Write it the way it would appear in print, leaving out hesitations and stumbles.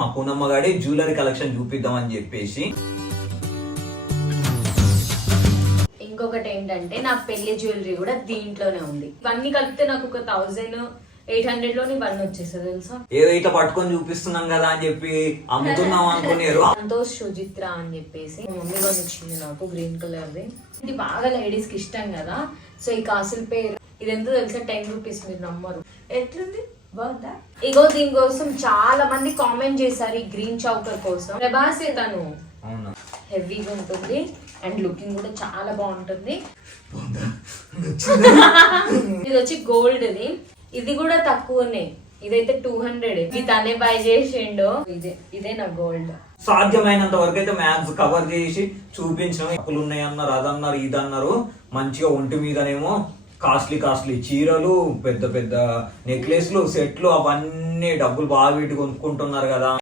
మా పూనమ్మగాడి jewellery collection చూపిద్దామని చెప్పేసి. ఇంకొకటి ఏంటంటే నా పెళ్లి జ్యువెలరీ కూడా దీంట్లోనే ఉంది. ఇవన్నీ కలిపితే నాకు ఒక 1800 లోని ఇవన్నీ వచ్చేస్తుంది తెలుసా. ఏదో ఇట్లా పట్టుకొని చూపిస్తున్నాం కదా అని చెప్పి అమ్ముతున్నాం అనుకున్నారు. సంతోష్ సుజిత్ర అని చెప్పేసి మా మమ్మీ వాళ్ళు వచ్చింది నాకు గ్రీన్ కలర్ ది. ఇది బాగా లేడీస్ కి ఇష్టం కదా. సో ఈ కాసుల పేరు ఇది ఎంత తెలుసా, 10 రూపీస్. మీరు నమ్మరు. ఎట్లుంది, బాగుందా? ఇగో దీనికోసం చాలా మంది కామెంట్ చేశారు ఈ గ్రీన్ చౌకర్ కోసం. ప్రభాస్ తను హెవీగా ఉంటుంది అండ్ లుకింగ్ కూడా చాలా బాగుంటుంది. ఇది వచ్చి గోల్డ్ ది. ఇది కూడా తక్కువనే, ఇదైతే 200. ఇది తనే బై చేసిండు. ఇదే నా గోల్డ్. సాధ్యమైనంత వరకు అయితే మ్యాథ్స్ కవర్ చేసి చూపించడం. అప్పులు ఉన్నాయన్నారు, అదన్నారు, ఇదన్నారు. మంచిగా ఒంటి మీదనేమో కాస్ట్లీ చీరలు, పెద్ద పెద్ద నెక్లెస్లు, సెట్లు, అవన్నీ డబ్బులు బాగా పెట్టి కొనుక్కుంటున్నారు కదా.